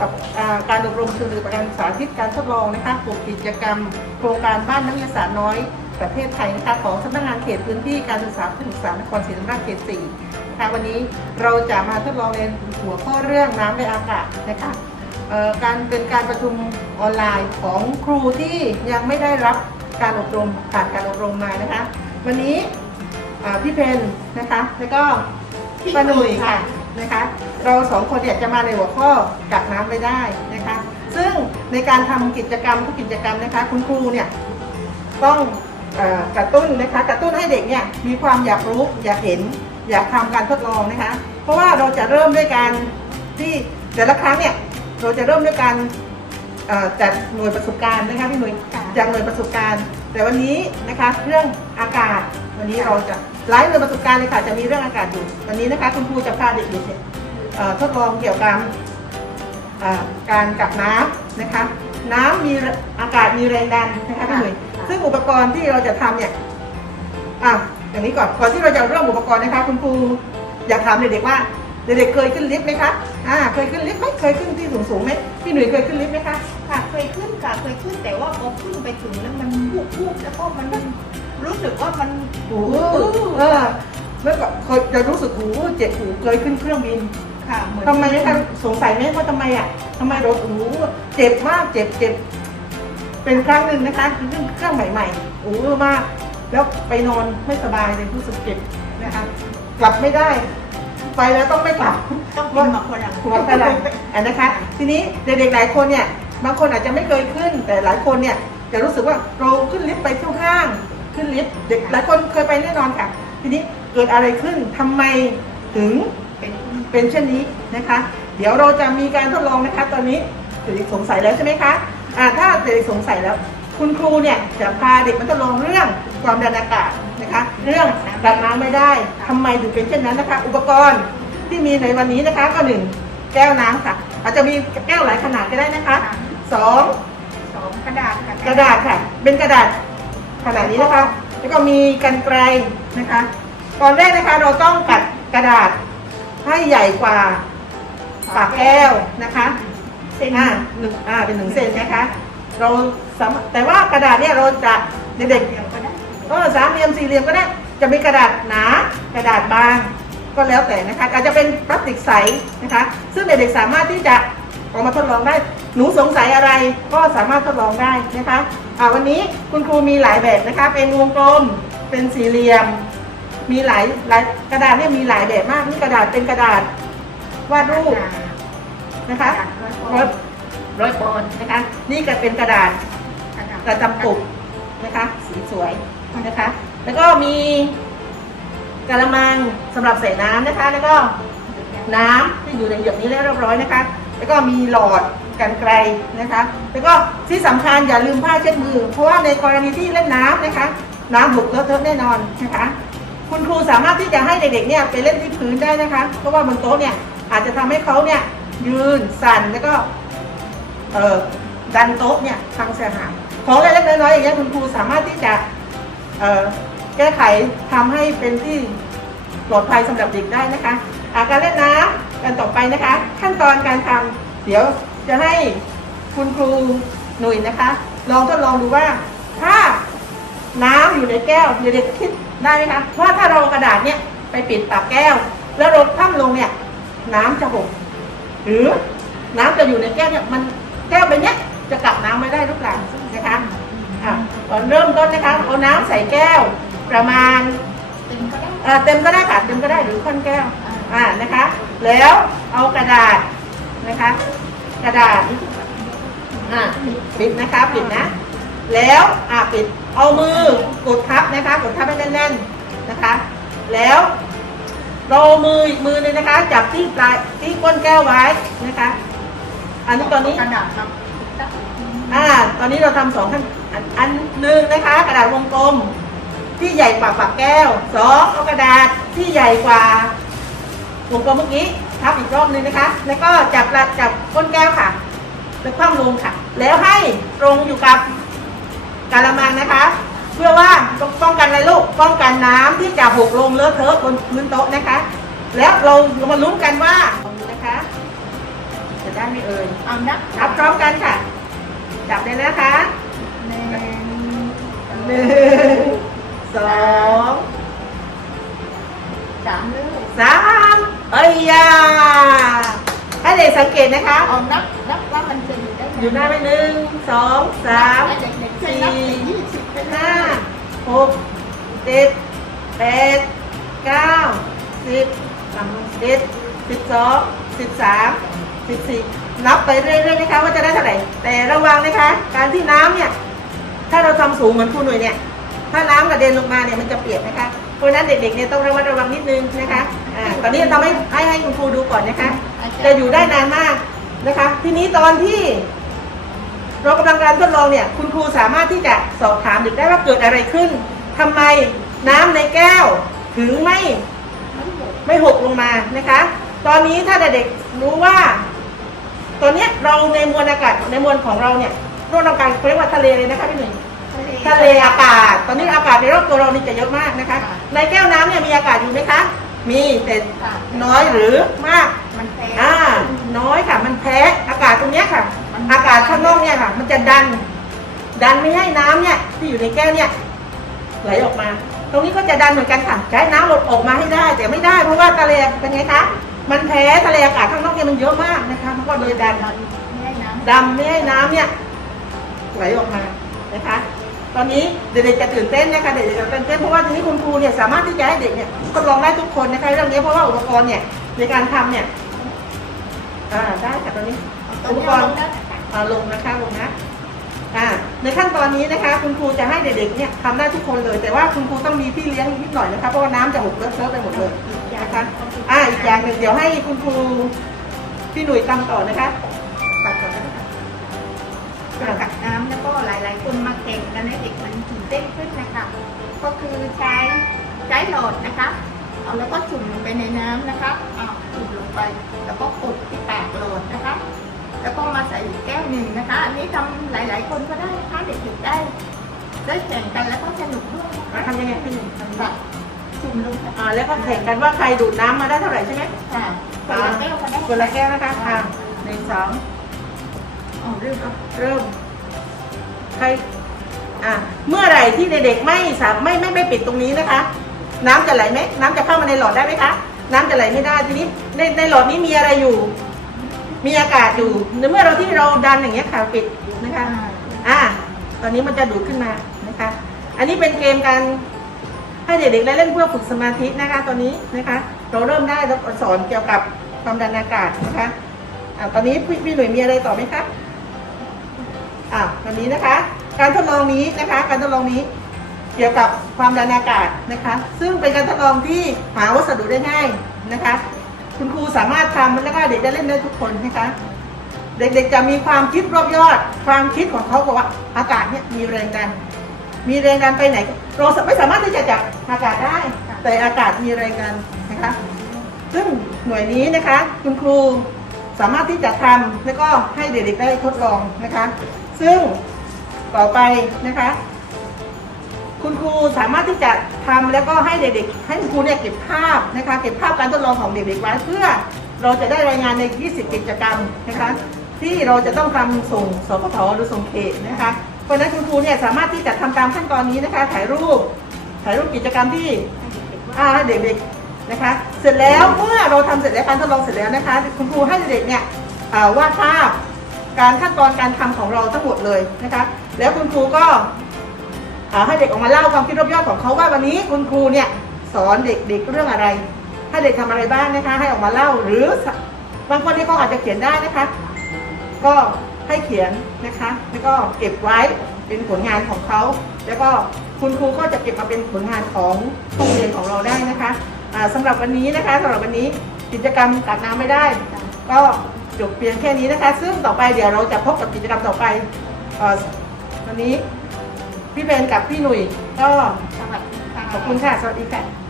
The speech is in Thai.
กับอ่าการอบรมเชิงปฏิบัติการสาธิตการทดลองนะคะกลุ่มกิจกรรม โครงการบ้านนักวิทยาศาสตร์น้อย ประเทศไทยนะคะของสำนักงานเขตพื้นที่การศึกษาผู้ศึกษานครศรีธรรมราชเขต4นะคะวันนี้เราจะมาทดลองในหัวข้อเรื่องน้ำในอากาศนะคะเอ่อการเป็นการประชุมออนไลน์ของครูที่ยังไม่ได้รับการอบรมผ่านการอบรมมานะคะ วันนี้อ่าพี่เพนนะคะแล้วก็พี่ปานุยค่ะ นะคะ เราสองคนเนี่ยจะมาในหัวข้อกักน้ำไว้ได้นะคะ ซึ่งในการทำกิจกรรมทุกกิจกรรมนะคะ คุณครูเนี่ยต้องกระตุ้นนะคะ กระตุ้นให้เด็กเนี่ยมีความอยากรู้อยากเห็นอยากทำการทดลองนะคะ เพราะว่าเราจะเริ่มด้วยการที่แต่ละครั้งเนี่ยเราจะเริ่มด้วยการ เอ่อจัดหน่วยประสบการณ์นะคะพี่หน่วยค่ะ จากหน่วยประสบการณ์ แต่วันนี้นะคะเรื่องอากาศ วันนี้เราจะไลฟ์หน่วยประสบการณ์เลยค่ะจะมีเรื่องอากาศอยู่วันนี้นะคะคุณครูจะพาเด็กๆเนี่ยเอ่อทดลองเกี่ยวกับเอ่อการกักน้ำนะคะ น้ำมีอากาศมีแรงดันนะคะพี่หน่วยค่ะ ซึ่งอุปกรณ์ที่เราจะทำเนี่ยอะอย่างนี้ก่อนก่อนที่เราจะเริ่มอุปกรณ์นะคะ คุณครูอยากถามเด็กๆว่าเด็กๆเคยขึ้นลิฟต์ไหมคะ อ่าเคยขึ้นลิฟต์ไหมเคยขึ้นที่สูงๆไหมพี่หนุ่ยเคยขึ้นลิฟต์ไหมคะค่ะเคยขึ้นค่ะเคยขึ้นแต่ว่าพอขึ้นไปถึงแล้วมันวูบวูบแล้วก็มันรู้สึกว่ามันโอ้โหเออแล้วก็เคยจะรู้สึกหูเจ็บหูเคยขึ้นเครื่องบินค่ะเหมือนทำไมนะคะสงสัยไหมว่าทำไมอะทำไมเราหูเจ็บมากเจ็บเจ็บเป็นครั้งหนึ่งนะคะขึ้นเครื่องใหม่ๆโอ้มาก แล้วไปนอนไม่สบายเลยรู้สึกเจ็บนะคะกลับไม่ได้ ไปแล้วต้องไม่กลับต้องกินหมากฝรั่งหัวกระดาษอันนะคะ ทีนี้เด็กๆหลายคนเนี่ยบางคนอาจจะไม่เคยขึ้น แต่หลายคนเนี่ยจะรู้สึกว่าเราขึ้นลิฟต์ไปเที่ยวห้าง ขึ้นลิฟต์เด็กหลายคนเคยไปแน่นอนค่ะ ทีนี้เกิดอะไรขึ้นทำไมถึงเป็นเป็นเช่นนี้นะคะ เดี๋ยวเราจะมีการทดลองนะคะ ตอนนี้เด็กๆสงสัยแล้วใช่ไหมคะอ่าถ้าเด็กๆสงสัยแล้ว คุณครูเนี่ยจะพาเด็กมาทดลองเรื่องความดันอากาศนะคะ เรื่องดันน้ำไม่ได้ทำไมถึงเป็นเช่นนั้นนะคะ อุปกรณ์ที่มีในวันนี้นะคะก็หนึ่งแก้วน้ำค่ะ อาจจะมีแก้วหลายขนาดก็ได้นะคะสองสองกระดาษค่ะกระดาษค่ะ เป็นกระดาษขนาดนี้นะคะ แล้วก็มีกันไกรนะคะก่อนแรกนะคะเราต้องกัดกระดาษให้ใหญ่กว่าปากแก้วนะคะเส้นอ่าหนึ่งอ่าเป็นหนึ่งเซนนะคะ เรา สามารถแต่ว่ากระดาษเนี่ยเราจะเด็กเดียวก็ได้ๆก็สามเหลี่ยมสี่เหลี่ยมก็ได้ จะมีกระดาษหนากระดาษบางก็แล้วแต่นะคะอาจจะเป็นพลาสติกใสนะคะ ซึ่งเด็กๆสามารถที่จะเอามาทดลองได้ หนูสงสัยอะไรก็สามารถทดลองได้นะคะอ่าวันนี้คุณครูมีหลายแบบนะคะ เป็นวงกลมเป็นสี่เหลี่ยม มีหลายหลายกระดาษเนี่ยมีหลายแบบมากนี่กระดาษเป็นกระดาษวาดรูปนะคะร้อยร้อยปอนด์นะคะนี่ก็เป็นกระดาษ กระจำปุกนะคะ สีสวยนะคะ แล้วก็มีกระมังสำหรับใส่น้ำนะคะ แล้วก็น้ำที่อยู่ในหยดนี้แล้วเรียบร้อยนะคะ แล้วก็มีหลอดกันไกลนะคะ แล้วก็ที่สำคัญอย่าลืมผ้าเช็ดมือ เพราะว่าในกรณีที่เล่นน้ำนะคะ น้ำหกเลอะเทอะแน่นอนนะคะ คุณครูสามารถที่จะให้เด็กๆเนี่ยไปเล่นที่พื้นได้นะคะ เพราะว่าบนโต๊ะเนี่ยอาจจะทำให้เขาเนี่ยยืนสั่นแล้วก็เอ่อ ดันโต๊ะเนี่ยพังเสียหายของเล็กๆน้อยๆอย่างเงี้ยคุณครูสามารถที่จะเอ่อแก้ไขทำให้เป็นที่ปลอดภัยสำหรับเด็กได้นะคะอาการเล่นน้ำกันต่อไปนะคะ ขั้นตอนการทำเดี๋ยวจะให้คุณครูหนุ่ยนะคะ ลองทดลองดูว่าถ้าน้ำอยู่ในแก้วเด็กๆคิดได้ไหมคะว่าถ้าเราเอากระดาษเนี่ยไปปิดปากแก้ว แล้วเราพั่มลงเนี่ยน้ำจะหกหรือน้ำจะอยู่ในแก้วเนี่ยมันแก้วใบเนี้ย จะกักน้ำไม่ได้หรือเปล่านะคะอะก่อนเริ่มต้นนะคะเอาน้ำใส่แก้วประมาณเต็มก็ได้เอ่อเต็มก็ได้ค่ะเต็มก็ได้หรือค่อนแก้วอ่านะคะ แล้วเอากระดาษนะคะ กระดาษอ่าปิดนะคะปิดนะ แล้วอ่าปิดเอามือกดทับนะคะกดทับให้แน่นๆนะคะ แล้วเราเอามืออีกมือหนึงนะคะ จับที่ปลายที่ก้นแก้วไว้นะคะ อันนี้ตอนนี้ กระดาษครับ อ่าตอนนี้เราทำสองขั้นอันอันหนึ่งนะคะ กระดาษวงกลม ที่ใหญ่กว่าฝักแก้วสองเอากระดาษที่ใหญ่กว่าวงกลมเมื่อกี้ทับอีกรอบหนึงนะคะ แล้วก็จับระจับก้นแก้วค่ะ แล้วคว่ำลงค่ะ แล้วให้ตรงอยู่กับกาละมังนะคะ เพื่อว่าต้องป้องกันอะไรลูกป้องกันน้ำที่จะหกลงเลอะเทอะบนพื้นโต๊ะนะคะ แล้วเรามาลุ้นกันว่านะคะเดี๋ยวได้ไหมเอ่ยเอานับนับพร้อมกันค่ะ จับเลยนะคะหนึ่งหนึ่งสองสามเลยสามเอ้ยยาให้เด็กสังเกตนะคะเอานับนับว่ามันจะอยู่ได้อยู่หน้าไปหนึ่งสองสามเด็กๆช่วยนับถึงยี่สิบไปเลห้ายหกเจ็ดแปดเก้าสิบสามสิบเอ็ดสิบสองสิบสาม สิบสี่นับไปเรื่อยๆนะคะว่าจะได้เท่าไหร่ แต่ระวังนะคะ การที่น้ำเนี่ย ถ้าเราทำสูงเหมือนครูหน่วยเนี่ย ถ้าน้ำกระเด็นลงมาเนี่ยมันจะเปียกนะคะ เพราะฉะนั้นเด็กๆเนี่ยต้องระมัดระวังนิดนึงนะคะ อ่า ตอนนี้ทำให้ให้ให้คุณครูดูก่อนนะคะ จะอยู่ได้นานมากนะคะ ทีนี้ตอนที่เรากำลังการทดลองเนี่ย คุณครูสามารถที่จะสอบถามเด็กได้ว่าเกิดอะไรขึ้นทำไมน้ำในแก้วถึงไม่ไม่หกลงมานะคะ ตอนนี้ถ้าเด็กๆรู้ว่า ตอนเนี้ยเราในมวลอากาศในมวลของเราเนี่ยมวลอากาศเรียกว่าทะเลเลยนะคะพี่หนึ่งทะเลอากาศ ตอนนี้อากาศในรอบตัวเรานี่จะเยอะมากนะคะ ในแก้วน้ำเนี่ยมีอากาศอยู่ไหมคะ มีแต่น้อยหรือมากมันแพงอ่าน้อยค่ะมันแพ้อากาศตรงเนี้ยค่ะ อากาศข้างนอกเนี่ยค่ะ มันจะดัน ดันไม่ให้น้ำเนี่ยที่อยู่ในแก้วเนี่ยไหลออกมา ตรงนี้ก็จะดันเหมือนกันค่ะใช้น้ำหลดออกมาให้ได้ แต่ไม่ได้เพราะว่าทะเลเป็นไงคะ มันแพ้ทะเลอากาศข้างนอกเนี่ยมันเยอะมากนะคะมันก็เลยดันไม่ให้น้ำดำไม่ให้น้ำเนี่ยไหลออกมานะคะ ตอนนี้เด็กๆจะตื่นเต้นนะคะเด็กๆจะตื่นเต้นเพราะว่าทีนี้คุณครูเนี่ยสามารถที่จะให้เด็กเนี่ยทดลองได้ทุกคนนะคะเรื่องนี้เพราะว่าอุปกรณ์เนี่ยในการทำเนี่ยอ่าได้ค่ะตอนนี้ตรงนี้ลงได้อ่าลงนะคะลงนะอ่าในขั้นตอนนี้นะคะ คุณครูจะให้เด็กๆเนี่ยทำได้ทุกคนเลย แต่ว่าคุณครูต้องมีพี่เลี้ยงนิดหน่อยนะคะเพราะว่าน้ำจะหกเลอะเทอะไปหมดเลย หนึ่งเดี๋ยวให้คุณครูพี่หนุ่ยทำต่อนะคะตัดก่อนนะคะกับน้ำแล้วก็หลายๆ คนมาแข่งกันให้เด็กมันตื่นเต้นขึ้นนะคะ ก็คือใช้ใช้หลอดนะคะ เอาแล้วก็จุ่มลงไปในน้ำนะคะเอาจุ่มลงไปแล้วก็กดที่ปากหลอดนะคะ แล้วก็มาใส่อีกแก้วหนึ่งนะคะอันนี้ทำหลาย ๆ คนก็ได้นะคะเด็กๆได้ ได้แข่งกันแล้วก็สนุกด้วยนะอ่าคะทำยังไงพี่หนุ่ยทำยังไงแบบ จุ่มลงไปอ่าแล้วก็แข่งกันว่าใครดูดน้ำมาได้เท่าไหร่ใช่ไหมค่ะคนละแก้วก็ได้คนละแก้วนะคะอ่าหนึ่งสองอ๋อเรื่องเอาเริ่ม ใคร อ่าเมื่อไหร่ที่เด็กๆไม่สามไม่ไม่ไม่ปิดตรงนี้นะคะ น้ำจะไหลไหมน้ำจะเข้ามาในหลอดได้ไหมคะ น้ำจะไหลไม่ได้ทีนี้ในในหลอดนี้มีอะไรอยู่ มีอากาศอยู่ในเมื่อเราที่เราดันอย่างเงี้ยค่ะปิดนะคะ อ่า ตอนนี้มันจะดูดขึ้นมานะคะ อันนี้เป็นเกมการ ให้เด็กๆได้เล่นเพื่อฝึกสมาธินะคะตอนนี้นะคะ เราเริ่มได้แล้วสอนเกี่ยวกับความดันอากาศนะคะอ่าตอนนี้พี่พี่หนุ่ยมีอะไรต่อไหมคะอ่าตอนนี้นะคะ การทดลองนี้นะคะ การทดลองนี้เกี่ยวกับความดันอากาศนะคะ ซึ่งเป็นการทดลองที่หาวัสดุได้ง่ายนะคะ คุณครูสามารถทำแล้วก็เด็กได้เล่นได้ทุกคนนะคะ เด็กๆจะมีความคิดรอบยอด ความคิดของเขาบอกว่าอากาศเนี่ยมีแรงดัน มีแรงดันไปไหน เราไม่สามารถที่จะจับอากาศได้ แต่อากาศมีแรงดันนะคะ ซึ่งหน่วยนี้นะคะคุณครูสามารถที่จะทำแล้วก็ให้เด็กๆได้ทดลองนะคะ ซึ่งต่อไปนะคะ คุณครูสามารถที่จะทำแล้วก็ให้เด็กๆให้คุณครูเนี่ยเก็บภาพนะคะเก็บภาพการทดลองของเด็กๆไว้เพื่อเราจะได้รายงานใน 20 กิจกรรมนะคะ ที่เราจะต้องทำส่งสพทหรือส่งเขตนะคะ เพราะนั้นคุณครูเนี่ยสามารถที่จะทำตามขั้นตอนนี้นะคะ ถ่ายรูป ถ่ายรูปกิจกรรมที่อ่าเด็กๆนะคะ เสร็จแล้วเมื่อเราทำเสร็จแล้วการทดลองเสร็จแล้วนะคะ คุณครูให้เด็กๆเนี่ยวาดภาพการขั้นตอนการทำของเราทั้งหมดเลยนะคะ แล้วคุณครูก็ให้เด็กออกมาเล่าความคิดรอบยอดของเขาว่าวันนี้คุณครูเนี่ยสอนเด็กๆเรื่องอะไร ให้เด็กทำอะไรบ้างนะคะ ให้ออกมาเล่าหรือบางคนที่เขาอาจจะเขียนได้นะคะ ก็ ให้เขียนนะคะ แล้วก็เก็บไว้เป็นผลงานของเขา แล้วก็คุณครูก็จะเก็บมาเป็นผลงานของห้องเรียนของเราได้นะคะอ่าสำหรับวันนี้นะคะสำหรับวันนี้กิจกรรมตักน้ำไม่ได้ ก็จบเพียงแค่นี้นะคะ ซึ่งต่อไปเดี๋ยวเราจะพบกับกิจกรรมต่อไปเอ่อวันนี้พี่เบนกับพี่หนุ่ยก็สวัสดีค่ะขอบคุณค่ะ สวัสดีค่ะ